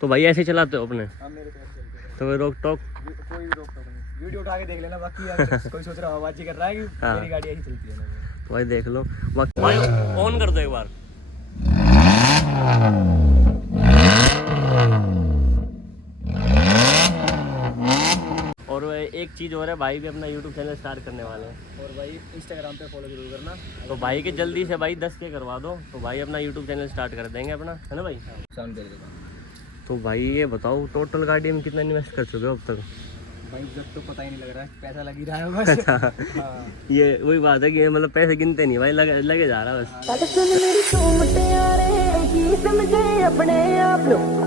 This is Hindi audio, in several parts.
तो भाई ऐसे चलाते हो अपने? हाँ मेरे तरफ चलते हैं। तो रोक टोक? कोई भी रोक टोक नहीं, वीडियो उठा के देख लेना। बाकी यार कोई सोच रहा है आवाज़ कर रहा है कि हाँ। मेरी गाड़ी ऐसी चलती है ना। तो भाई देख लो। भाई ऑन कर दो एक बार। और एक चीज़ और है, भाई भी अपना YouTube चैनल स्टार्ट करने वाले हैं। और भाई इंस्टाग्राम पे फॉलो जरूर करना। तो भाई के जल्दी से भाई 10K करवा दो, तो भाई अपना YouTube चैनल स्टार्ट कर देंगे अपना, है ना भाई? साउंड कर देगा। तो भाई ये बताओ, टोटल गाड़ी में कितना इन्वेस्ट कर चुके हो अब तक? भाई जब तो पता ही नहीं लग रहा है, पैसा लग ही रहा है बस। हाँ। ये वही बात है कि मतलब पैसे गिनते नहीं भाई, लगे जा रहा है बस।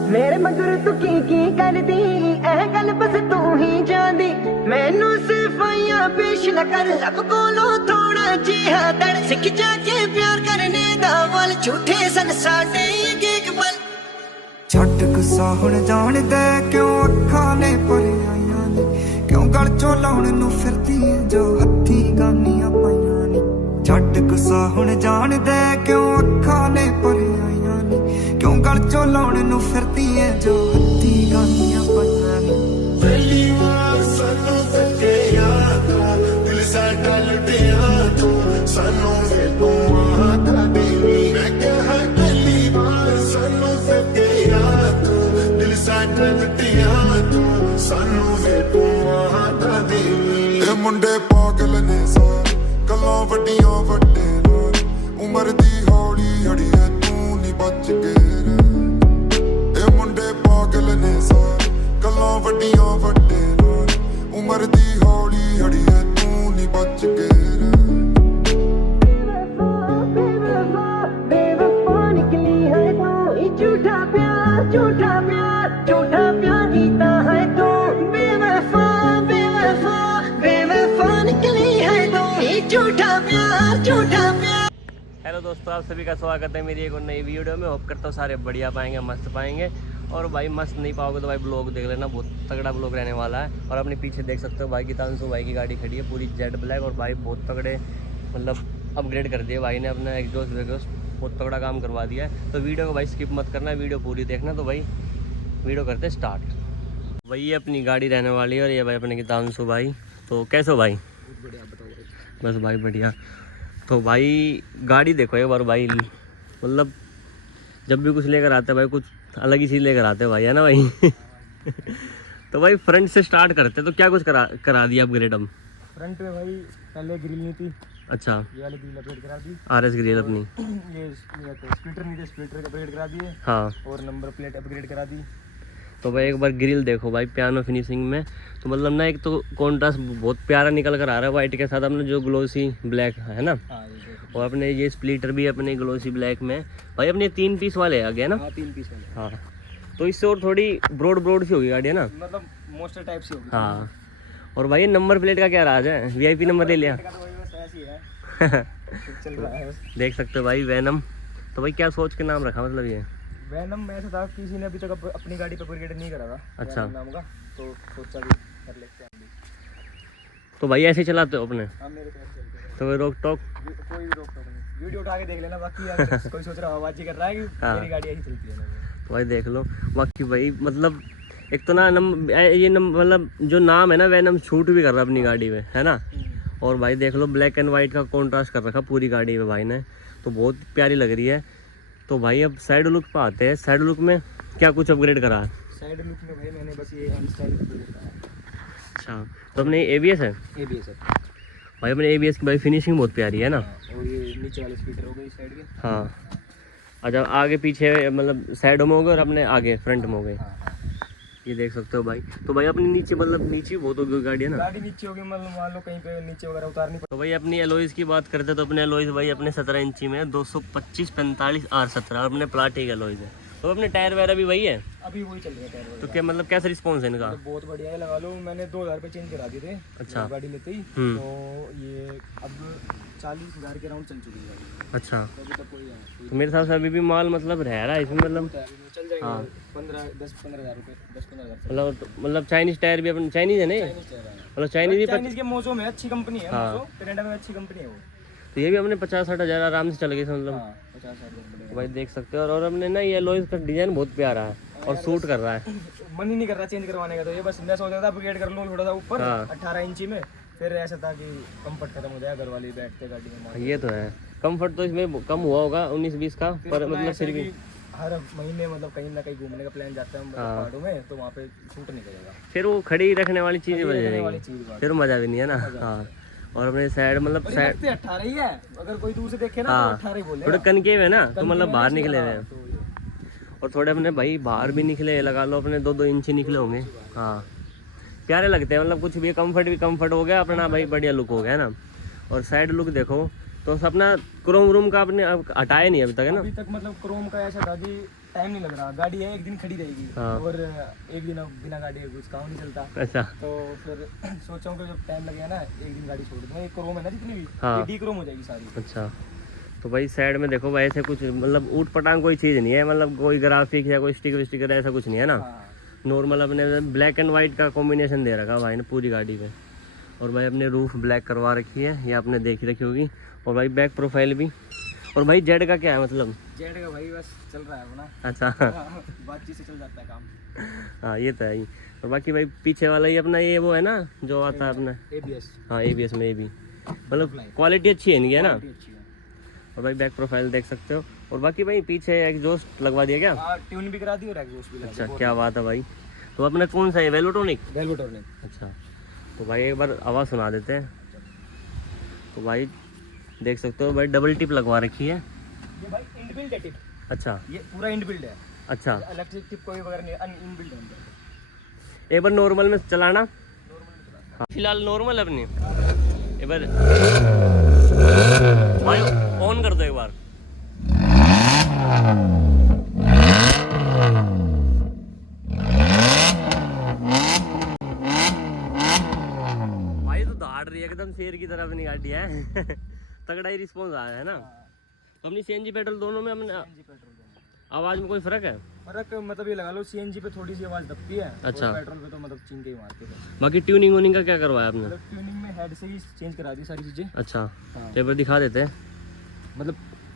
मेरे मगर तू की कर दी एह गल बस तू ही जानी मैनू सिफाइयां पेश न कर लब कोलो थोड़ा जिहा दड़ सिख जाके प्यार करने दा वल झूठे सन साडे एक पल ਛੱਡ ਗੁੱਸਾ ਹੁਣ ਜਾਣਦਾ ਕਿਉਂ ਅੱਖਾਂ ਨੇ ਭਰੀਆਂ ਨੇ ਕਿਉਂ ਗਲ ਚੋਂ ਲਾਉਣ ਨੂੰ ਫਿਰਦੀ ਏ ਜੋ ਹੱਥੀ ਗਾਨੀਆਂ ਪਾਈਆਂ ਨੇ ਛੱਡ ਗੁੱਸਾ ਹੁਣ ਜਾਣਦਾ ਕਿਉਂ ਅੱਖਾਂ ਨੇ ਭਰੀਆਂ ਨੇ ਕਿਉਂ ਗਲ ਚੋਂ ਲਾਉਣ ਨੂੰ ਫਿਰਦੀ ਏ ਜੋ ਹੱਥੀ ਗਾਨੀਆਂ ਪਾਈਆਂ ਨੇ ਪਹਿਲੀ ਵਾਰ ਸਾਨੂੰ ਸੱਜਿਆ ਤੂੰ ਦਿਲ ਸਾਡਾ ਲੁੱਟਿਆ ਤੂੰ ਸਾਨੂੰ ਵੇ ਤੂੰ ਆਤਾ ਦੇਵੀ ਮੈਂ ਕਿਹਾ ਪਹਿਲੀ ਵਾਰ ਸਾਨੂੰ ਸੱਜਿਆ ਤੂੰ ਦਿਲ ਸਾਡਾ ਲੁੱਟਿਆ ਤੂੰ ਸਾਨੂੰ ਵੇ ਤੂੰ ਆਤਾ ਦੇਵੀ ਇਹ ਮੁੰਡੇ ਪਾਗਲ ਨੇ ਸਾਰ ਗੱਲਾਂ ਵੱਡੀਆਂ ਵੱਡੇ ਨਾਲ ਉਮਰ ਦੀ ਹੌਲੀ ਹੜੀਏ ਤੂੰ ਨਹੀਂ ਬਚ ਕੇ ਇਹ ਮੁੰਡੇ ਪਾਗਲ ਨੇ ਸਾਰ ਗੱਲਾਂ ਵੱਡੀਆਂ ਵੱਡੇ ਨਾਲ ਉਮਰ ਦੀ ਹੌਲੀ ਹੜੀਏ ਤੂੰ ਨਹੀਂ ਬਚ ਕੇ झूठा प्यार जीता है तू बेवफा बेवफा बेवफा निकली है तू झूठा प्यार। हेलो दोस्तों, आप सभी का स्वागत है मेरी एक और नई वीडियो में। होप करता हूँ सारे बढ़िया पाएंगे, मस्त पाएंगे। और भाई मस्त नहीं पाओगे तो भाई ब्लॉग देख लेना, बहुत तगड़ा ब्लॉग रहने वाला है। और अपने पीछे देख सकते हो भाई गीतांशु भाई की गाड़ी खड़ी है पूरी जेड ब्लैक, और भाई बहुत तगड़े मतलब अपग्रेड कर दिए भाई ने अपना एग्जॉस्ट वेग्जॉस्ट, बहुत तगड़ा काम करवा दिया है। तो वीडियो को भाई स्किप मत करना, वीडियो पूरी देखना। तो भाई वीडियो करते स्टार्ट। भाई ये अपनी गाड़ी रहने वाली है और ये भाई अपने गीतांशु भाई। तो कैसे हो भाई? बढ़िया, बताओ भाई। बस भाई बढ़िया। तो भाई गाड़ी देखो एक बार भाई, मतलब जब भी कुछ लेकर आते हैं भाई कुछ अलग ही चीज़ लेकर आते हैं भाई, है ना भाई? तो भाई फ्रंट से स्टार्ट करते तो क्या कुछ करा दिया अपग्रेड हम? फ्रंट में भाई पहले ग्रिल नहीं थी। अच्छा, ये वाली ग्रिल अपग्रेड करा दी। RS ग्रिल अपनी। ये स्प्लिटर नहीं थे, स्प्लिटर अपग्रेड करा दिए। हाँ। और नंबर प्लेट अपग्रेड करा दी। तो भाई एक बार ग्रिल देखो भाई, पियानो फिनिशिंग में। तो मतलब ना एक तो कॉन्ट्रास्ट बहुत प्यारा निकल कर आ रहा है वाइट के साथ, अपने जो ग्लोसी ब्लैक है ना। हाँ, और अपने ये स्प्लिटर भी अपने ग्लोसी ब्लैक में भाई, अपने 3 पीस वाले आ गए ना। हाँ 3 पीस वाले। हाँ, तो इससे और थोड़ी ब्रॉड सी होगी गाड़ी, है ना? मतलब मोस्टर टाइप से होगी। हाँ। और भाई ये नंबर प्लेट का क्या राज है? VIP नंबर ले लिया। का तो वही बस ऐसी है। चल रहा है बस। देख सकते हो भाई वैनम। तो भाई क्या सोच के नाम रखा मतलब ये? वैनम ऐसा था, किसी ने अभी तक अपनी गाड़ी पे अपग्रेड नहीं करा था। अच्छा। वैनम नाम का, तो सोचा भी कर लेते हैं हम भी। तो भाई ऐसे चलाते हो अपने? हाँ मेरे तरफ चलते हैं। तो रोक टोक? कोई भी रोक टोक नहीं, वीडियो उठा के देख लेना। बाकी यार कोई सोच रहा है आवाज़ कर रहा है कि हाँ। मेरी गाड़ी ऐसी चलती है ना। तो भाई देख लो। बाकी भाई मतलब एक तो ना मतलब जो नाम है ना वैनम, शूट भी कर रहा है अपनी गाड़ी में, है ना? और भाई देख लो ब्लैक एंड वाइट का कॉन्ट्रास्ट कर रखा पूरी गाड़ी में भाई ने, तो बहुत प्यारी लग रही है। तो भाई अब साइड लुक पे आते हैं। साइड लुक में क्या कुछ अपग्रेड करा है? साइड लुक में भाई मैंने बस ये हैंड स्टाइल करा है। अच्छा, तो अपने ABS है ABS है भाई, अपने ABS की भाई फिनिशिंग बहुत प्यारी है ना। और ये नीचे वाले स्पीकर हो गए साइड के। हाँ, अच्छा आगे पीछे मतलब साइडों में हो गए और अपने आगे फ्रंट में हो गए। हाँ। ये देख सकते हो भाई। तो भाई अपनी नीचे मतलब नीचे भी बहुत होगी गाड़ी, है ना? गाड़ी नीचे होगी, मतलब मान लो कहीं पे नीचे वगैरह उतारनी तो भाई अपनी एलॉयज़ की बात करते तो अपने एलॉयज़ भाई अपने 17 इंची में 225/45 R17 अपने प्लास्टिक एलॉयज़ है। तो अपने टायर वगैरह भी वही है? अभी वही चल रहा है टायर। तो क्या मतलब कैसा रिस्पॉन्स है इनका? तो बहुत बढ़िया है, लगा लो मैंने 2000 रुपये चेंज करा दिए थे। अच्छा। गाड़ी लेते ही तो ये अब 40,000 के राउंड चल चुकी है गाड़ी। अच्छा, तो अभी तक कोई है। तो मेरे हिसाब से अभी भी माल मतलब रह रहा है इसमें, मतलब चल जाएगा। हाँ। 10-15 हज़ार रुपये 10-15 हज़ार मतलब चाइनीज टायर भी अपने चाइनीज है नहीं, मतलब चाइनीज भी चाइनीज के मोजो में अच्छी कंपनी है। हाँ। मोजो कनाडा में अच्छी कंपनी है वो। तो ये भी अपने 50-60 हज़ार आराम से चल गई मतलब। हाँ 50-60 हज़ार। तो भाई देख सकते हो। और अपने ना ये एलॉयज़ का डिज़ाइन बहुत प्यारा है। और सूट कर रहा है। मन ही नहीं कर रहा चेंज करवाने का, तो ये बस मैं सोच रहा था अपग्रेड कर लूँ थोड़ा सा ऊपर हाँ। 18 इंची में, फिर ऐसा था कि कंफर्ट खत्म हो जाएगा, घर वाले बैठते गाड़ी में। ये तो है, कंफर्ट तो इसमें कम हुआ होगा 19-20 का, पर मतलब फिर भी हर महीने मतलब कहीं ना कहीं घूमने का प्लान जाता है हम पहाड़ों में, तो वहाँ पे शूट नहीं करेगा, फिर वो खड़ी रखने वाली चीज़ें बज वाली जाएगी, चीज बात। फिर मज़ा भी नहीं है ना। हाँ, और अपने साइड मतलब साइड 18 ही है, अगर कोई दूर से देखे ना हाँ, तो 18 ही बोले। थोड़े कनकेव है ना, तो मतलब बाहर निकले हुए हैं, तो ये और थोड़े अपने भाई बाहर भी निकले, लगा लो अपने 2-2 इंच निकले होंगे। हाँ, प्यारे लगते हैं, मतलब कुछ भी कंफर्ट हो गया अपना भाई, बढ़िया लुक हो गया ना। और साइड लुक देखो तो अपना क्रोम रूम का आपने हटाया नहीं अभी तक है ना। अभी तक मतलब क्रोम का ऐसा था कि टाइम नहीं लग रहा, गाड़ी है एक दिन खड़ी रहेगी हाँ। और एक दिन अब बिना गाड़ी के कुछ काम नहीं चलता, अच्छा, तो फिर सोचा हूँ कि जब टाइम लगेगा ना एक दिन गाड़ी छोड़ दूंगा। ये क्रोम है ना जितनी भी, हाँ। ये डी क्रोम हो जाएगी सारी। अच्छा, तो भाई साइड में देखो भाई ऐसे कुछ मतलब ऊट पटांग कोई चीज़ नहीं है, मतलब कोई ग्राफिक या कोई स्टिकर ऐसा कुछ नहीं है ना। हाँ। नॉर्मल अपने ब्लैक एंड वाइट का कॉम्बिनेशन दे रखा भाई ने पूरी गाड़ी पे। और भाई अपने रूफ ब्लैक करवा रखी है, ये आपने देखी रखी होगी। और भाई बैक प्रोफाइल भी। और भाई जेड का क्या है मतलब? जेड का भाई बस चल रहा है अपना। अच्छा, बातचीत से चल जाता है काम। हाँ ये तो है ही। और बाकी भाई पीछे वाला ये अपना ये वो है ना जो आता है अपना ABS। हाँ ABS में ये भी मतलब क्वालिटी अच्छी है इनकी है ना। अच्छी है। और भाई बैक प्रोफाइल देख सकते हो। और बाकी भाई पीछे एग्जॉस्ट लगवा दिया क्या? हाँ, ट्यून भी करा दी और एग्जॉस्ट भी लगा अच्छा, क्या बात है भाई। तो अपना कौन सा है, वेलोट्रॉनिक? वेलवेटोनिक। अच्छा, तो भाई एक बार आवाज़ सुना देते हैं। तो भाई देख सकते हो भाई डबल टिप लगवा रखी है। ये भाई इनबिल्ट है टिप। अच्छा ये पूरा इनबिल्ट है, अच्छा, इलेक्ट्रिक टिप कोई वगैरह नहीं, इनबिल्ट है अंदर। एक बार नॉर्मल में चलाना। हाँ, फिलहाल नॉर्मल अपनी एक बार भाई ऑन कर दो एक बार। भाई तो दौड़ रही है एकदम शेर की तरह अपनी गाड़ी है। तगड़ा ही रिस्पॉन्स आया है ना। तो अपनी CNG पेट्रोल दोनों में हमने CNG पेट्रोल दोनों। आवाज़ में कोई फ़र्क है? फर्क मतलब ये लगा लो, CNG पे थोड़ी सी आवाज दबती है, अच्छा। और पेट्रोल पे तो मतलब चीन के ही मारती है। बाकी ट्यूनिंग वूनिंग का क्या करवाया आपने? मतलब ट्यूनिंग में हेड से ही चेंज करा दी सारी चीजें। अच्छा, हाँ। तो एक बार दिखा देते हैं। मतलब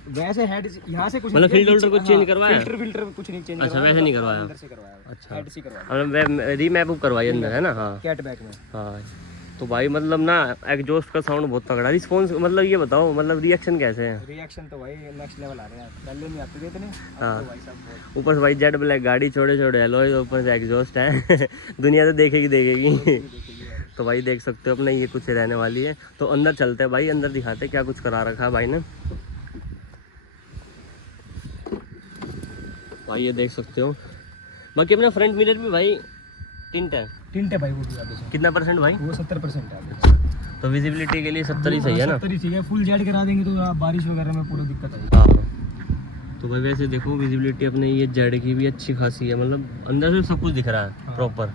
वैसे हेड यहाँ से कुछ मतलब नहीं किया, फिल्टर कुछ चेंज करवाया? फिल्टर कुछ नहीं चेंज अच्छा, करवाया, वैसे नहीं मतलब करवाया। अंदर से करवाया। अच्छा। हेड से करवाया, रीमैप करवाई अंदर है ना। हाँ कैट बैक में। हाँ, तो भाई मतलब ना एग्जॉस्ट का साउंड बहुत तगड़ा, रिस्पॉन्स मतलब ये बताओ मतलब रिएक्शन कैसे है? रिएक्शन तो भाई नेक्स्ट लेवल आ रहे हैं, पहले नहीं आते थे इतने, अब हाँ। तो भाई साहब बहुत। ऊपर से भाई जेड ब्लैक गाड़ी, छोटे छोटे एलॉय, ऊपर से एग्जॉस्ट है। दुनिया तो देखेगी। तो भाई देख सकते हो अपने ये कुछ रहने वाली है। तो अंदर चलते हैं भाई, अंदर दिखाते क्या कुछ करा रखा है भाई ने। भाई ये देख सकते हो। बाकी अपना फ्रंट मिरर भी भाई टिंट है। टिंट है भाई वो भी आगे से। कितना % भाई? वो 70% है आगे। तो विजिबिलिटी के लिए 70 ही सही है ना। 70 ही ठीक है, फुल जेड करा देंगे तो आप बारिश वगैरह में पूरी दिक्कत आएगी। हाँ, तो भाई वैसे देखो विजिबिलिटी अपने ये जेड की भी अच्छी खासी है, मतलब अंदर से सब कुछ दिख रहा है प्रॉपर।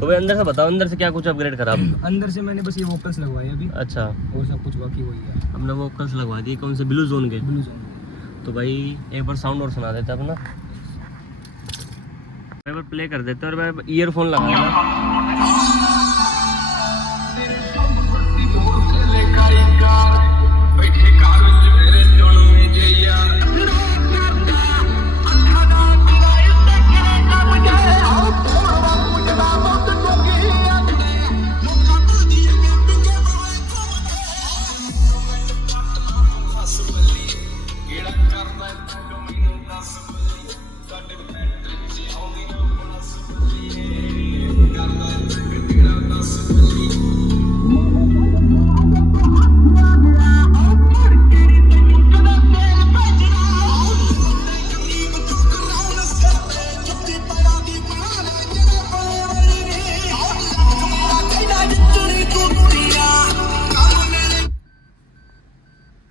तो भाई अंदर से बताओ, अंदर से क्या कुछ अपग्रेड करा आपने? अंदर से मैंने बस ये वोकल्स लगवाए अभी, अच्छा, और सब कुछ बाकी वही है। हमने वोकल्स लगवा दिए। कौन से? ब्लू जोन के। Blue zone. तो भाई एक बार साउंड और सुना देते अपना, एक बार प्ले कर देते और मैं ईयरफोन लगा देना।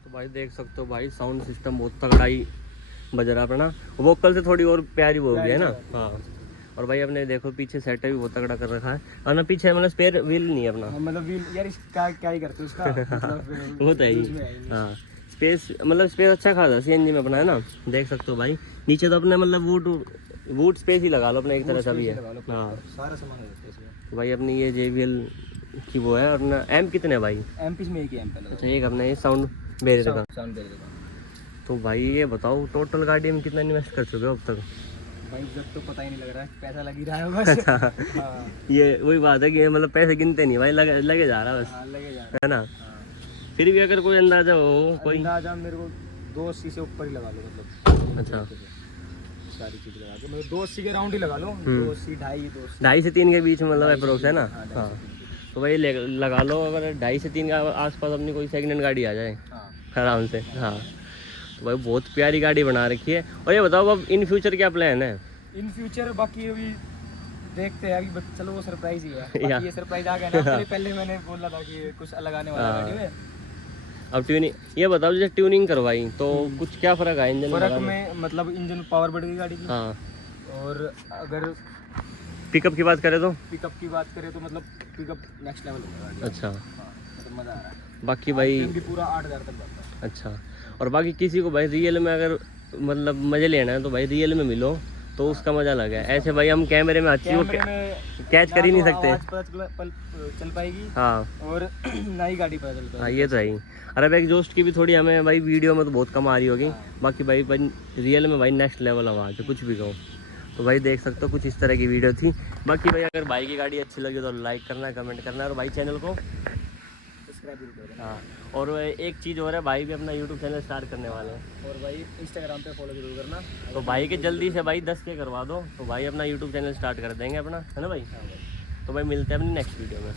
भाई देख सकते हो भाई साउंड सिस्टम बहुत तगड़ा ही बज रहा अपना। वोकल से थोड़ी और प्यारी वो हो गई है ना। हाँ, और भाई अपने देखो पीछे सेटअप भी बहुत तगड़ा कर रखा है। और ना पीछे मतलब स्पेयर व्हील नहीं है अपना। मतलब व्हील यार इसका क्या ही करते उसका मतलब वो तो है ही। हाँ, स्पेस मतलब स्पेस अच्छा खासा CNG में अपना है ना। देख सकते हो भाई नीचे तो अपने मतलब वूड स्पेस ही लगा लो अपने एक तरह से भी है। हाँ, सारा सामान है इसमें। तो भाई अपनी ये JBL की वो है। और ना एम्प कितने है भाई? एमपी में एक ही एम्प है। अच्छा, एक अपने ये साउंड बेरियर का। साउंड बेरियर का। तो भाई ये बताओ टोटल गाड़ी में कितना इन्वेस्ट कर चुके हो अब तक? भाई जब तो पता ही नहीं लग रहा है, पैसा लग ही रहा है बस। हाँ ये वही बात है कि मतलब पैसे गिनते नहीं भाई, लगे जा रहा है बस, हाँ, लगे जा रहा है ना। है। हाँ। फिर भी अगर कोई अंदाजा हो कोई। अंदाजा मेरे को 280 से ऊपर ही लगा लो, मतलब अच्छा, सारी चीज़ लगा के मतलब 280 के राउंड ही लगा लो, 280 2.5 2.5 से 3 के बीच में मतलब अप्रोक्स है ना। हाँ, हाँ तो भाई लगा लो, अगर 2.5 से 3 के आसपास अपनी कोई सेकंड हैंड गाड़ी आ जाए हाँ। आराम से। हाँ तो भाई बहुत प्यारी गाड़ी बना रखी है। और ये बताओ अब इन फ्यूचर क्या प्लान है? इन फ्यूचर बाकी अभी देखते हैं, अभी चलो वो सरप्राइज ही है। या। बाकी ये सरप्राइज आ गया ना, पहले मैंने बोला था कि कुछ अलग आने वाला है गाड़ी में। अब ट्यूनिंग, ये बताओ जैसे ट्यूनिंग करवाई तो कुछ क्या फ़र्क आया इंजन फर्क में? मतलब इंजन पावर बढ़ गई गाड़ी की। हाँ, और अगर पिकअप की बात करें तो पिकअप की बात करें तो मतलब पिकअप नेक्स्ट लेवल होगा गाड़ी। अच्छा, हाँ, मतलब मज़ा आ रहा है। बाकी भाई RPM भी पूरा 8000 तक जाता है। अच्छा। और बाकी किसी को भाई रियल में अगर मतलब मज़े लेना है तो भाई रियल में मिलो तो उसका मज़ा अलग है। ऐसे भाई हम कैमरे में अच्छी कैमरे में कैच कर ही नहीं ना तो सकते। आवाज़ पता चल पाएगी हाँ और ना ही गाड़ी पता चल हाँ, पाएगी। ये तो है ही। अरे भाई एग्जॉस्ट की भी थोड़ी हमें भाई वीडियो में तो बहुत कम आ रही होगी, बाकी भाई रियल में भाई नेक्स्ट लेवल आवाज़ है, कुछ भी कहो। तो भाई देख सकते हो कुछ इस तरह की वीडियो थी। बाकी भाई अगर भाई की गाड़ी अच्छी लगी तो लाइक करना, कमेंट करना और भाई चैनल को सब्सक्राइब जरूर कर देना। हाँ। और एक चीज़ और है, भाई भी अपना यूट्यूब चैनल स्टार्ट करने वाले हैं। और भाई इंस्टाग्राम पे फॉलो जरूर करना। तो भाई के जल्दी से भाई 10 के करवा दो तो भाई अपना यूट्यूब चैनल स्टार्ट कर देंगे अपना, है ना भाई। तो भाई मिलते हैं अपनी नेक्स्ट वीडियो में।